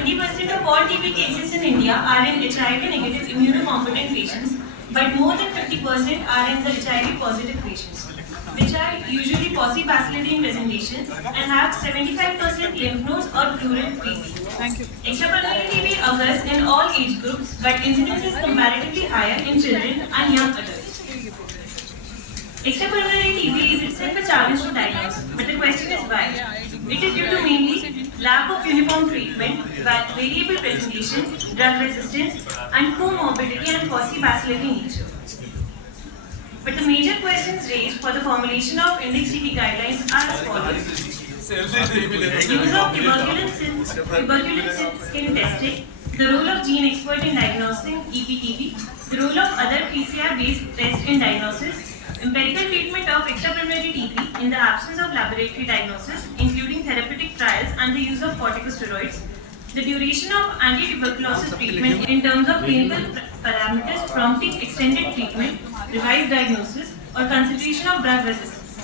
20% of all TB cases in India are in HIV-negative immunocompetent patients, but more than 50% are in the HIV-positive patients, which are usually paucibacillary in presentation and have 75% lymph nodes or pleural TB. Extrapulmonary TB occurs in all age groups, but incidence is comparatively higher in children and young adults. Extrapulmonary TB is itself a challenge to diagnose, but the question is why. It is due to mainly lack of uniform treatment, variable presentation, drug resistance, and comorbidity and paucibacillary nature. But the major questions raised for the formulation of Index TB guidelines are as follows. Use of tuberculin skin testing, the role of gene expert in diagnosing EPTB, the role of other PCR-based tests in diagnosis, empirical treatment of extrapulmonary TB in the absence of laboratory diagnosis, including therapeutic trials and the use of corticosteroids, the duration of anti-tuberculosis treatment in terms of clinical parameters prompting extended treatment, revised diagnosis, or consideration of drug resistance.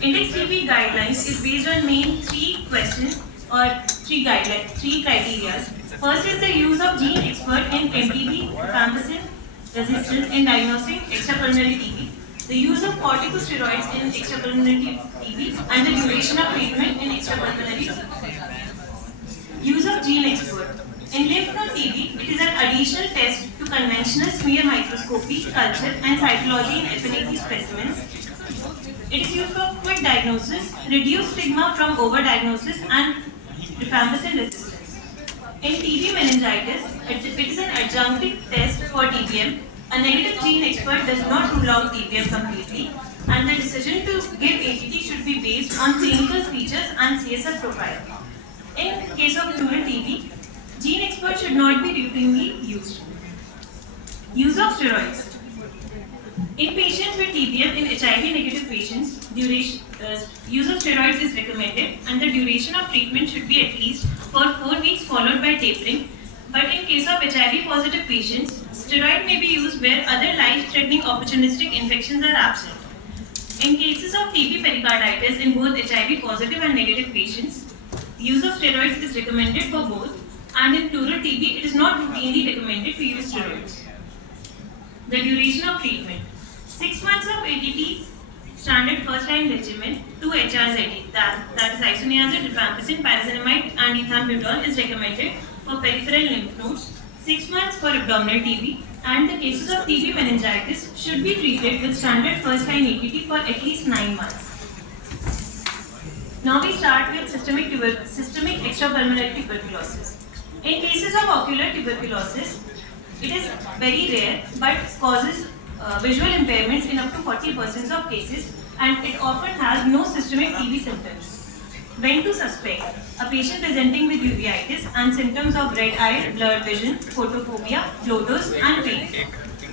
Index TB guidelines is based on main three questions or three criteria. First is the use of gene expert in MTB, rifampicin resistance in diagnosing extrapulmonary TB, the use of corticosteroids in extrapulmonary TB, and the duration of treatment in extrapulmonary TB. Use of gene expert. In lymph node TB, it is an additional test to conventional smear microscopy, culture, and cytology in FNAC specimens. It is used for quick diagnosis, reduce stigma from overdiagnosis, and rifampicin resistance. In TB meningitis, it is an adjunctive test for TBM. A negative gene expert does not rule out TBM completely, and the decision to give ATT should be based on clinical features and CSF profile. In case of pleural TB, gene expert should not be routinely used. Use of steroids. In patients with TBM in HIV-negative patients, use of steroids is recommended, and the duration of treatment should be at least for 4 weeks followed by tapering. But in case of HIV-positive patients, steroid may be used where other life-threatening opportunistic infections are absent. In cases of TB pericarditis in both HIV-positive and negative patients, use of steroids is recommended for both, and in pleural TB, it is not routinely recommended to use steroids. The duration of treatment. 6 months of ATT standard first-line regimen, 2 HRZD, that is isoniazid, rifampicin, pyrazinamide, and ethambutol is recommended for peripheral lymph nodes, 6 months for abdominal TB, and the cases of TB meningitis should be treated with standard first-line ATT for at least 9 months. Now we start with systemic extrapulmonary tuberculosis. In cases of ocular tuberculosis, it is very rare but causes visual impairments in up to 40% of cases, and it often has no systemic TB symptoms. When to suspect? A patient presenting with uveitis and symptoms of red eye, blurred vision, photophobia, floaters, and pain.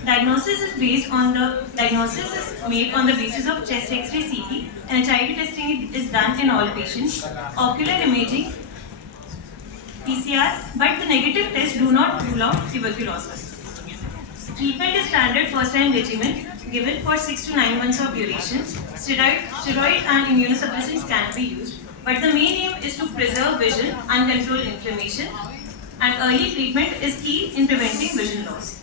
Diagnosis is made on the basis of chest X-ray CT, and HIV testing is done in all patients. Ocular imaging, PCR, but the negative tests do not rule out tuberculosis. Treatment is standard first-line regimen given for 6 to 9 months of duration. Steroid and immunosuppressants can be used, but the main aim is to preserve vision and control inflammation, and early treatment is key in preventing vision loss.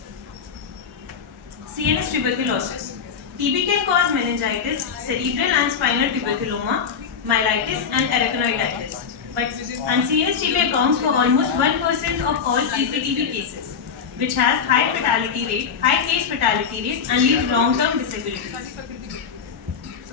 CNS tuberculosis. TB can cause meningitis, cerebral and spinal tuberculoma, myelitis, and arachnoiditis. And CNS TB accounts for almost 1% of all EPTB cases, which has high case fatality rate, and leaves long-term disability.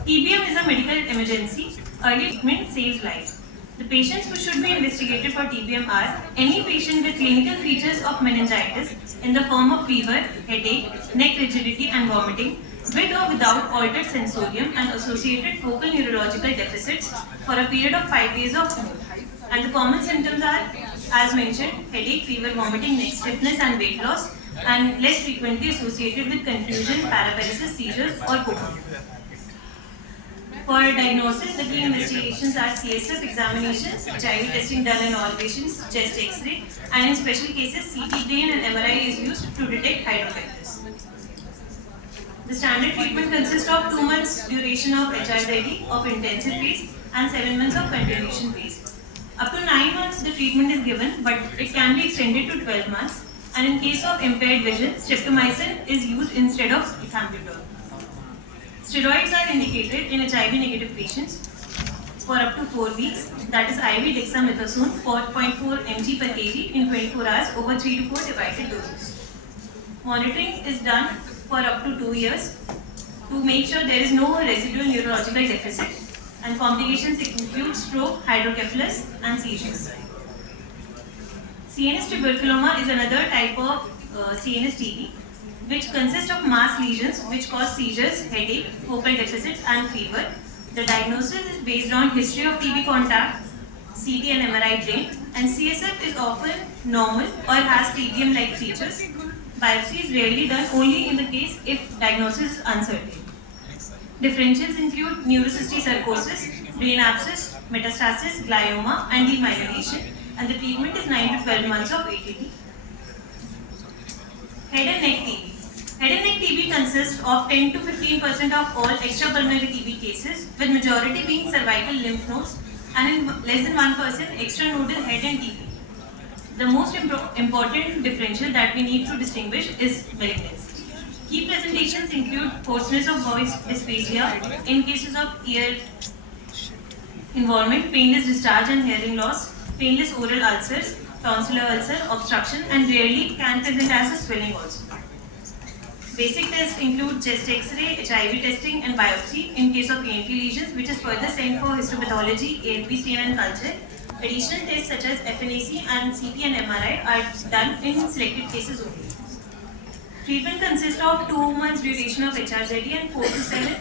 TBM is a medical emergency. Early treatment saves lives. The patients who should be investigated for TBM are any patient with clinical features of meningitis in the form of fever, headache, neck rigidity, and vomiting, with or without altered sensorium and associated focal neurological deficits for a period of 5 days or more. And the common symptoms are, as mentioned, headache, fever, vomiting, neck stiffness, and weight loss, and less frequently associated with confusion, paraparesis, seizures, or coma. For diagnosis, the key investigations are CSF examinations, HIV testing done in all patients, chest X-ray, and in special cases, CT brain and MRI is used to detect hydrocephalus. The standard treatment consists of 2 months duration of HRZD of intensive phase and 7 months of continuation phase. Up to 9 months months the treatment is given, but it can be extended to 12 months. And in case of impaired vision, streptomycin is used instead of ethambutol. Steroids are indicated in HIV negative patients for up to 4 weeks, that is IV dexamethasone 4.4 mg per kg in 24 hours over 3 to 4 divided doses. Monitoring is done for up to 2 years to make sure there is no residual neurological deficit, and complications include stroke, hydrocephalus and seizures. CNS tuberculoma is another type of CNS TB which consists of mass lesions which cause seizures, headache, focal deficits and fever. The diagnosis is based on history of TB contact, CT and MRI brain, and CSF is often normal or has TBM-like features. Biopsy is rarely done, only in the case if diagnosis is uncertain. Differentials include neurocystic sarcosis, brain abscess, metastasis, glioma, and demyelination, and the treatment is 9 to 12 months of ATT. Head and neck TB. Head and neck TB consists of 10 to 15% of all extrapulmonary TB cases, with majority being cervical lymph nodes and in less than 1% extranodal head and TB. The most important differential that we need to distinguish is malignancy. Key presentations include hoarseness of voice, dysphagia, in cases of ear involvement, painless discharge and hearing loss, painless oral ulcers, tonsillar ulcer, obstruction, and rarely can present as a swelling also. Basic tests include chest X-ray, HIV testing, and biopsy in case of ENT lesions, which is further sent for histopathology, AFP stain, and culture. Additional tests such as FNAC and CT and MRI are done in selected cases only. Treatment consists of 2 months duration of HRZD and 4 to 7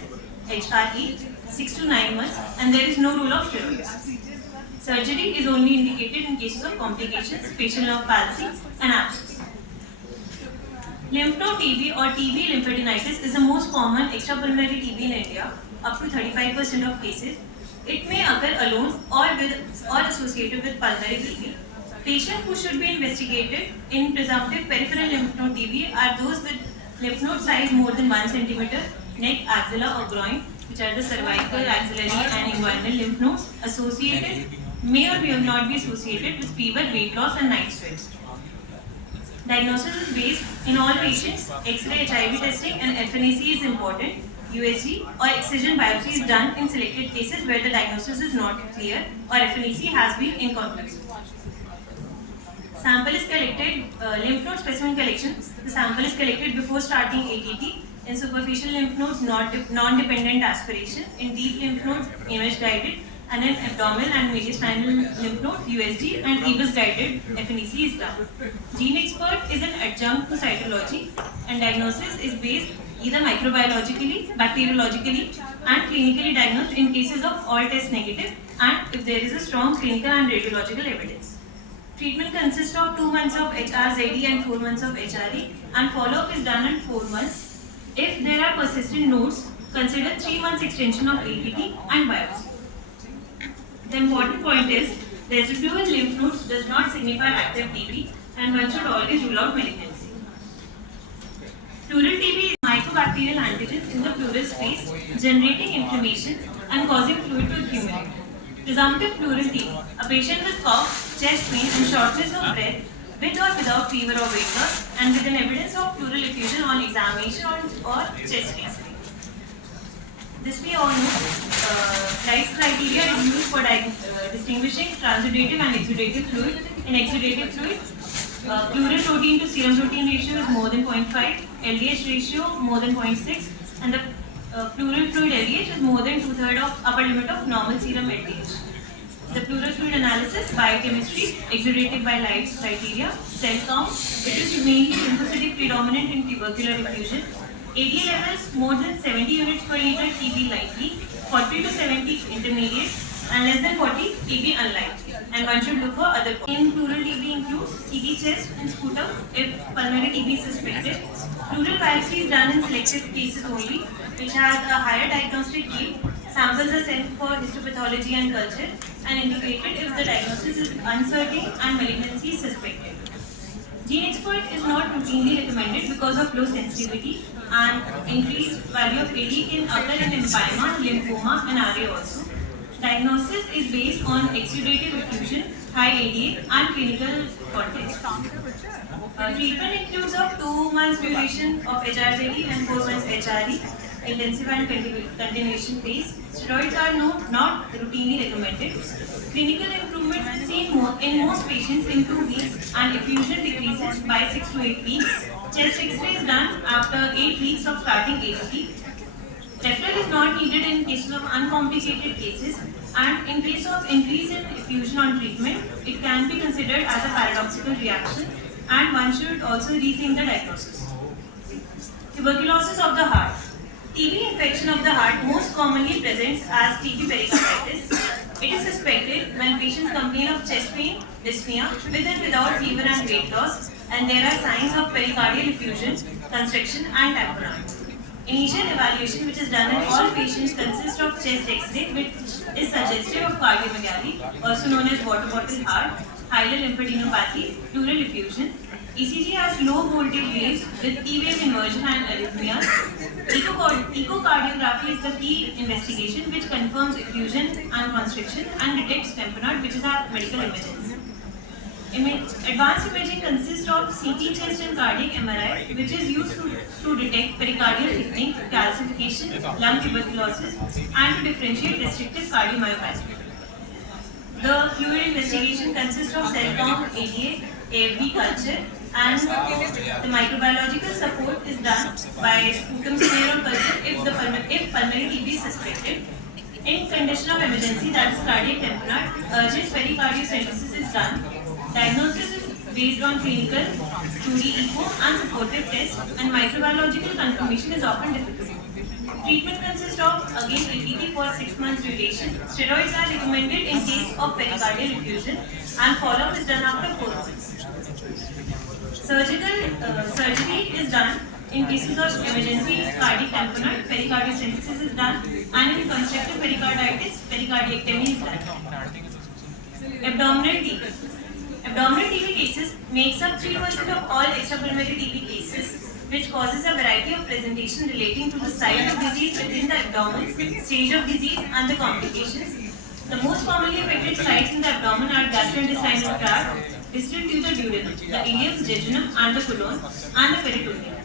HRE, 6 to 9 months, and there is no rule of steroids. Surgery is only indicated in cases of complications, facial nerve palsy, and abscess. Lymph node TB or TB lymphadenitis is the most common extrapulmonary TB in India, up to 35% of cases. It may occur alone or associated with pulmonary TB. Patients who should be investigated in presumptive peripheral lymph node TB are those with lymph node size more than 1 cm, neck, axilla or groin, which are the cervical, axillary and inguinal lymph nodes, associated, may or may not be associated with fever, weight loss and night sweats. Diagnosis is based in all patients. X-ray, HIV testing and FNAC is important. USG or excision biopsy is done in selected cases where the diagnosis is not clear or FNAC has been inconclusive. Sample is collected, lymph node specimen collection. The sample is collected before starting ATT. In superficial lymph nodes, non-dependent aspiration. In deep lymph nodes, image guided. And in abdominal and mediastinal lymph nodes, USG and EBUS guided FNAC is done. GeneXpert is an adjunct to cytology, and diagnosis is based either microbiologically, bacteriologically, and clinically diagnosed in cases of all tests negative, and if there is a strong clinical and radiological evidence. Treatment consists of 2 months of HRZD and 4 months of HRE, and follow-up is done in 4 months. If there are persistent nodes, consider 3 months extension of ATT and biopsy. The important point is, residual lymph nodes does not signify active TB, and one should always rule out malignancy. Pleural TB is mycobacterial antigens in the pleural space, generating inflammation and causing fluid to accumulate. Presumptive pleural TB, a patient with cough, chest pain and shortness of breath, with or without fever or weight loss, and with an evidence of pleural effusion on examination or chest X-ray. This we all know. Rice criteria is used for distinguishing transudative and exudative fluid. In exudative fluid, pleural protein to serum protein ratio is more than 0.5, LDH ratio more than 0.6, and the pleural fluid LDH is more than 2/3 of upper limit of normal serum LDH. The pleural fluid analysis, biochemistry, exudative by Light's criteria, cell count, it is mainly lymphocytic predominant in tubercular effusion. AD levels more than 70 units per liter TB likely, 40 to 70 intermediate, and less than 40 TB unlikely. And one should look for other causes. In pleural TB includes CT chest and sputum if pulmonary TB is suspected. Pleural biopsy is done in selected cases only, which has a higher diagnostic yield. Samples are sent for histopathology and culture and indicated if the diagnosis is uncertain and malignancy is suspected. GeneXpert is not routinely recommended because of low sensitivity, and increased value of AD can occur in lymphoma, lymphoma and RA also. Diagnosis is based on exudative effusion high ADA, and clinical context. Treatment includes of 2 months duration of HRZD and 4 months HRE, intensive and continuation phase. Steroids are not routinely recommended. Clinical improvement is seen in most patients in 2 weeks and effusion decreases by 6 to 8 weeks. Chest X-ray is done after 8 weeks of starting ADT. Referral is not needed in cases of uncomplicated cases, and in case of increase in effusion on treatment, it can be considered as a paradoxical reaction, and one should also rethink the diagnosis. Tuberculosis of the heart. TB infection of the heart most commonly presents as TB pericarditis. It is suspected when patients complain of chest pain, dyspnea, with and without fever and weight loss, and there are signs of pericardial effusion, constriction, and tamponade. Initial evaluation, which is done in all patients, consists of chest X-ray, which is suggestive of cardiomegaly, also known as water bottle heart, hilar lymphadenopathy, pleural effusion. ECG has low voltage waves with E-wave inversion and arrhythmias. Echocardiography is the key investigation which confirms effusion and constriction and detects tamponade, which is our medical imaging. Advanced imaging consists of CT chest and cardiac MRI, which is used to detect pericardial thickening, calcification, lung tuberculosis, and to differentiate restrictive cardiomyopathy. The fluid investigation consists of cell count, ADA, AFB culture, and the microbiological support is done by sputum smear or culture if pulmonary TB is suspected. In condition of emergency, that is cardiac tamponade, urgent pericardiocentesis is done. Diagnosis is based on clinical, 2D echo, and supportive tests, and microbiological confirmation is often difficult. Treatment consists of, again, ATT for 6 months duration. Steroids are recommended in case of pericardial effusion, and follow-up is done after 4 months. Surgery is done in cases of emergency cardiac tamponade, pericardiocentesis is done, and in constrictive pericarditis, pericardiectomy is done. Abdominal TB. Abdominal TB cases makes up 3% of all extrapulmonary TB cases, which causes a variety of presentation relating to the site of disease within the abdomen, stage of disease, and the complications. The most commonly affected sites in the abdomen are gastrointestinal tract, distal to the duodenum, the ileum, jejunum, and the colon, and the peritoneum.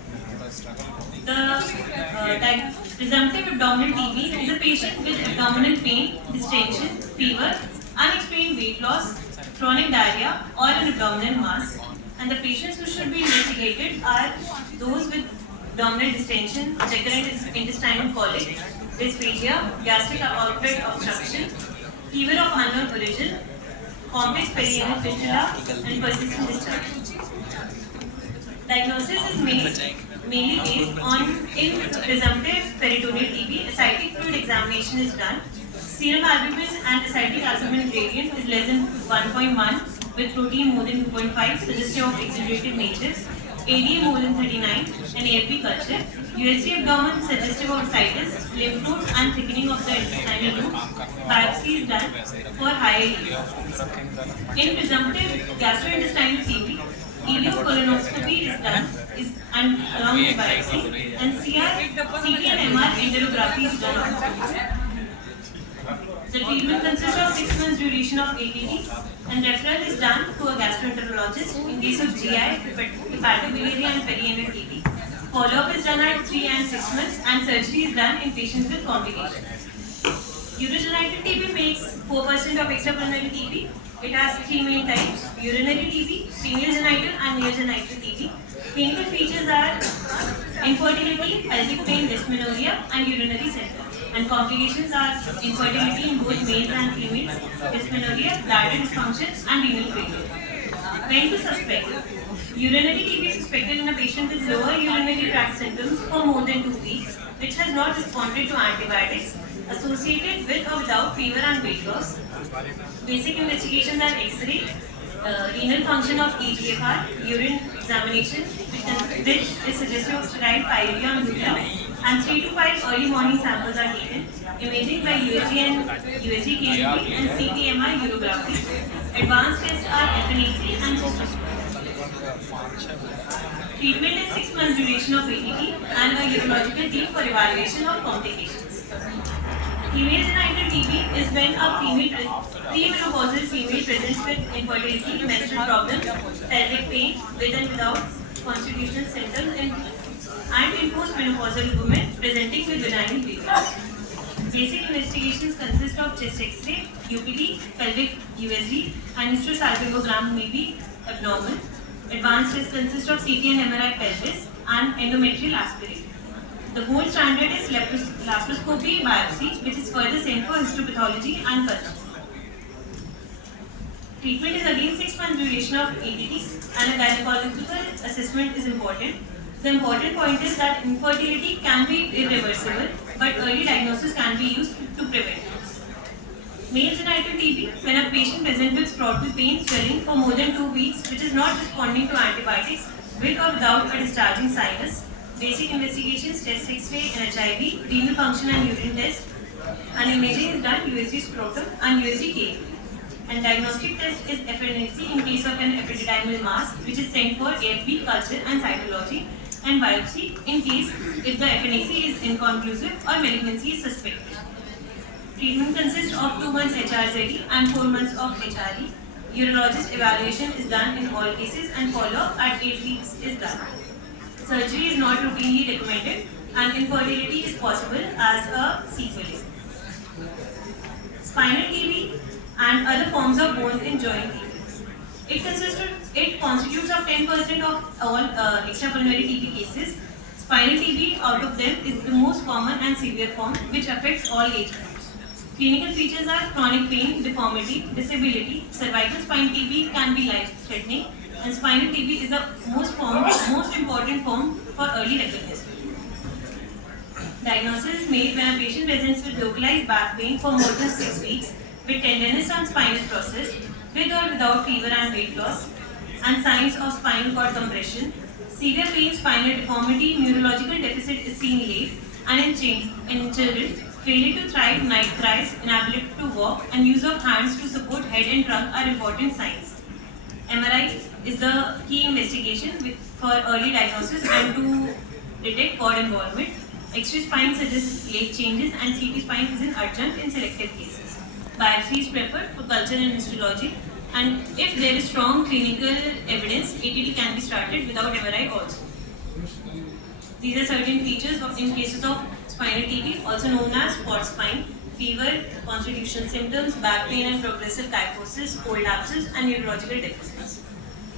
The presumptive abdominal TB is a patient with abdominal pain, distension, fever, unexplained weight loss, chronic diarrhea, or an abdominal mass. And the patients who should be investigated are those with abdominal distension, recurrent intestinal colic, dysphagia, gastric outlet obstruction, fever of unknown origin, complex perianal fistula, and persistent discharge. Diagnosis is mainly based on presumptive peritoneal TB. Ascitic fluid examination is done. Serum albumin and ascitic albumin gradient is less than 1.1 with protein more than 2.5, suggestive of exudative nature. ADA more than 39, and AFB culture. USG abdomen suggestive of ascites, lymph nodes, and thickening of the intestinal loop. Biopsy is done for higher yield. In presumptive gastrointestinal TB, ileocolonoscopy is done and along with biopsy, and CT and MR enterography is done also. The treatment consists of 6 months duration of ATT, and referral is done to a gastroenterologist in case of GI, hepatobiliary, and perianal TB. Follow-up is done at 3 and 6 months, and surgery is done in patients with complications. Urogenital TB makes 4% of extrapulmonary TB. It has 3 main types: urinary TB, female genital, and male genital TB. Clinical features are infertility, pelvic pain, dysmenorrhea, and urinary symptoms. And complications are infertility in both males and females, dysmenorrhea, bladder dysfunction, and renal failure. When to suspect? Urinary TB is suspected in a patient with lower urinary tract symptoms for more than 2 weeks, which has not responded to antibiotics, associated with or without fever and weight loss. Basic investigations are X-ray, renal function of eGFR, urine examination, which is suggestive of sterile pyuria and urea, and 3 to 5 early morning samples are taken. Imaging by USG and USG KMB and CTMR urography. Advanced tests are FNAC and cystoscopy. Treatment is 6 months duration of ATT and a urological team for evaluation of complications. Female genital TB is when a premenopausal female presents with infertility, menstrual problems, pelvic pain, with and without constitutional symptoms, and in postmenopausal women presenting with vaginal bleeding. Basic investigations consist of chest X-ray, UPD, pelvic USG, and hysterosalpingogram may be abnormal. Advanced tests consist of CT and MRI pelvis and endometrial aspirate. The gold standard is laparoscopy biopsy, which is further sent for histopathology and culture. Treatment is again 6 months duration of ADT, and a gynecological assessment is important. The important point is that infertility can be irreversible, but early diagnosis can be used to prevent. Male genital TB, when a patient presents with scrotal pain, swelling for more than 2 weeks, which is not responding to antibiotics, with or without a discharging sinus. Basic investigations, chest X-ray and HIV, renal function and urine test, and imaging is done USG scrotum and USG KP. And diagnostic test is FNAC in case of an epididymal mass, which is sent for AFB culture and cytology, and biopsy in case if the FNAC is inconclusive or malignancy is suspected. Treatment consists of 2 months HRZD and 4 months of HRE. Urologist evaluation is done in all cases and follow-up at 8 weeks is done. Surgery is not routinely recommended and infertility is possible as a sequelae. Spinal TB and other forms of bone and joint TB. It constitutes of 10% of all extrapulmonary TB cases. Spinal TB out of them is the most common and severe form which affects all age groups. Clinical features are chronic pain, deformity, disability. Cervical spine TB can be life-threatening, and spinal TB is the most important form for early recognition. Diagnosis is made when a patient presents with localized back pain for more than 6 weeks, with tenderness on spinous process, with or without fever and weight loss, and signs of spinal cord compression. Severe pain, spinal deformity, neurological deficit is seen late, and in children, failure to thrive, night cries, inability to walk, and use of hands to support head and trunk are important signs. MRI is the key investigation for early diagnosis and to detect cord involvement. X-ray spine suggests late changes, and CT spine is an urgent in selective cases. Biopsy is preferred for culture and histology, and if there is strong clinical evidence, ATT can be started without MRI also. These are certain features in cases of spinal TB, also known as spot spine, fever, constitutional symptoms, back pain and progressive kyphosis, cold abscess, and neurological deficits.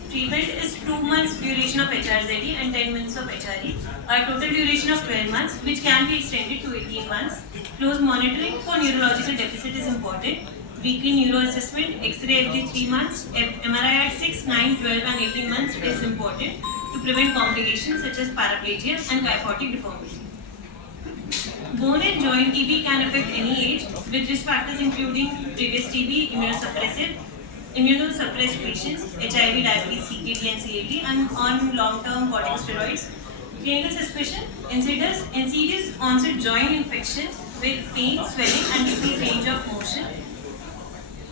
Treatment is 2 months duration of HRZD and 10 months of HRE, a total duration of 12 months, which can be extended to 18 months. Close monitoring for neurological deficit is important. Weekly neuro assessment, X-ray every 3 months, MRI at 6, 9, 12 and 18 months is important to prevent complications such as paraplegia and kyphotic deformity. Bone and joint TB can affect any age, with risk factors including previous TB, immunosuppressed patients, HIV, diabetes, CKD and CAD, and on long-term corticosteroids. Clinical suspicion, insidious onset joint infection with pain, swelling and decreased range of motion.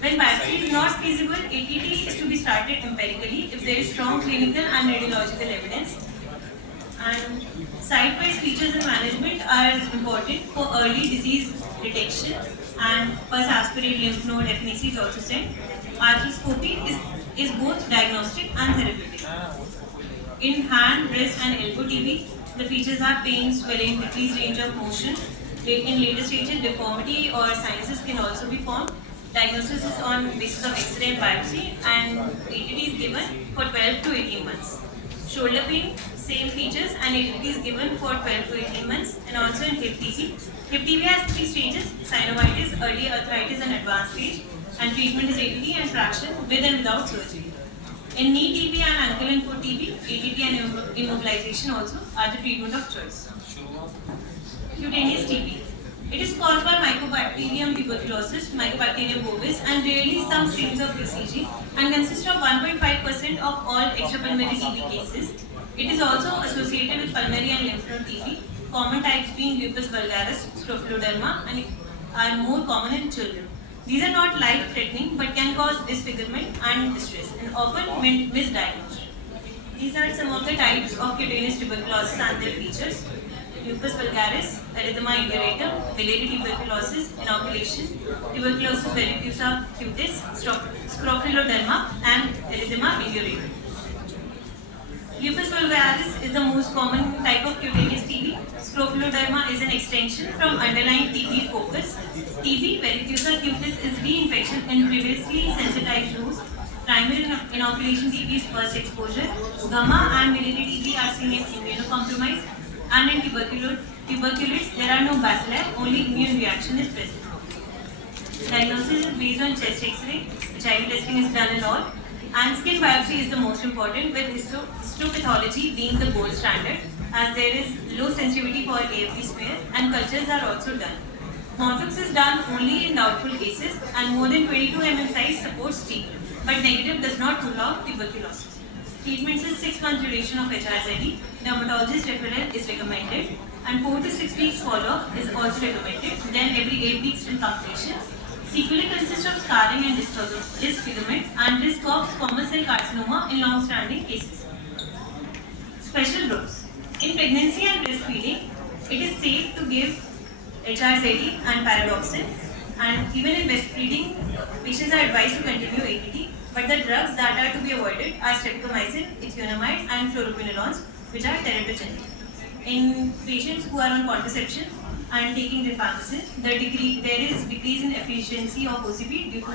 When biopsy is not feasible, ATT is to be started empirically if there is strong clinical and radiological evidence. And site-wise features and management are important for early disease detection, and pulse aspirate lymph node FNAC is also sent. Arthroscopy is both diagnostic and therapeutic. In hand, wrist and elbow TB, the features are pain, swelling, decreased range of motion. In later stages, deformity or sinuses can also be formed. Diagnosis is on basis of X-ray and biopsy, and ATT is given for 12 to 18 months. Shoulder pain, same features, and ATT is given for 12 to 18 months, and also in hip TB. Hip TB has 3 stages: synovitis, early arthritis, and advanced stage. And treatment is ATT and traction with and without surgery. In knee TB and ankle and foot TB, ATT and immobilization also are the treatment of choice. Cutaneous TB. It is caused by Mycobacterium tuberculosis, Mycobacterium bovis, and rarely some strains of BCG, and consists of 1.5% of all extrapulmonary TB cases. It is also associated with pulmonary and lymph node TB, common types being lupus vulgaris, scrophulodema, and are more common in children. These are not life-threatening but can cause disfigurement and distress, and often misdiagnosed. These are some of the types of cutaneous tuberculosis and their features. lupus vulgaris, erythema induratum, biliary tuberculosis, inoculation, tuberculosis verrucosa cutis, scrophulodema, and erythema induratum. Lupus vulgaris is the most common type of cutaneous TB. Scrophulodema is an extension from underlying TB focus. TB verrucosa cutis is reinfection in previously sensitized wounds. Primary inoculation TB is first exposure. Gamma and biliary TB are seen in immunocompromised. And in tuberculosis, there are no bacilli, only immune reaction is present. Diagnosis is based on chest X-ray. HIV testing is done in all. And skin biopsy is the most important, with histopathology being the gold standard, as there is low sensitivity for AFP smear and cultures are also done. Montaux is done only in doubtful cases, and more than 22 mm size supports treatment, but negative does not rule out tuberculosis. Treatment is 6 months duration of HRZD. Dermatologist referral is recommended, and 4 to 6 weeks follow-up is also recommended. Then every 8 weeks till completion. Sequelae consist of scarring and disfigurement and risk of squamous cell carcinoma in long-standing cases. Special rules. In pregnancy and breastfeeding, it is safe to give HRZD and paradoxin, and even in breastfeeding, patients are advised to continue ATT, but the drugs that are to be avoided are streptomycin, ethionamide, and fluoroquinolones, which are teratogenic. In patients who are on contraception and taking rifampicin, there is decrease in efficiency of OCP due to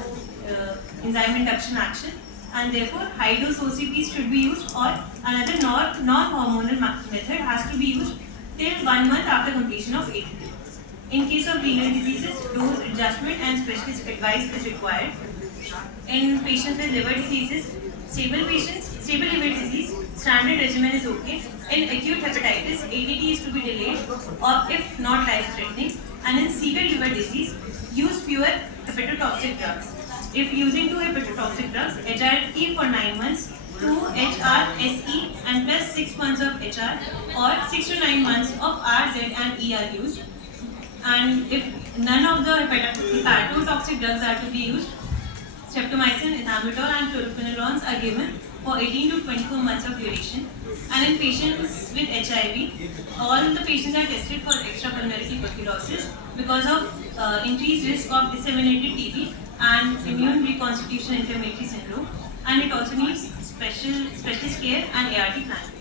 enzyme induction action, and therefore high dose OCP should be used, or another non-hormonal method has to be used till 1 month after completion of ATT. In case of renal diseases, dose adjustment and specialist advice is required. In patients with liver diseases, stable liver disease, standard regimen is okay. In acute hepatitis, ATT is to be delayed or if not life-threatening. And in severe liver disease, use fewer hepatotoxic drugs. If using 2 hepatotoxic drugs, HRT for 9 months, 2 HRSE and plus 6 months of HR, or 6 to 9 months of RZ and E are used. And if none of the hepatotoxic drugs are to be used, streptomycin, ethambutol and fluoroquinolones are given for 18 to 24 months of duration. And in patients with HIV, all the patients are tested for extrapulmonary tuberculosis because of increased risk of disseminated TB and immune reconstitution inflammatory syndrome, and it also needs specialist care and ART planning.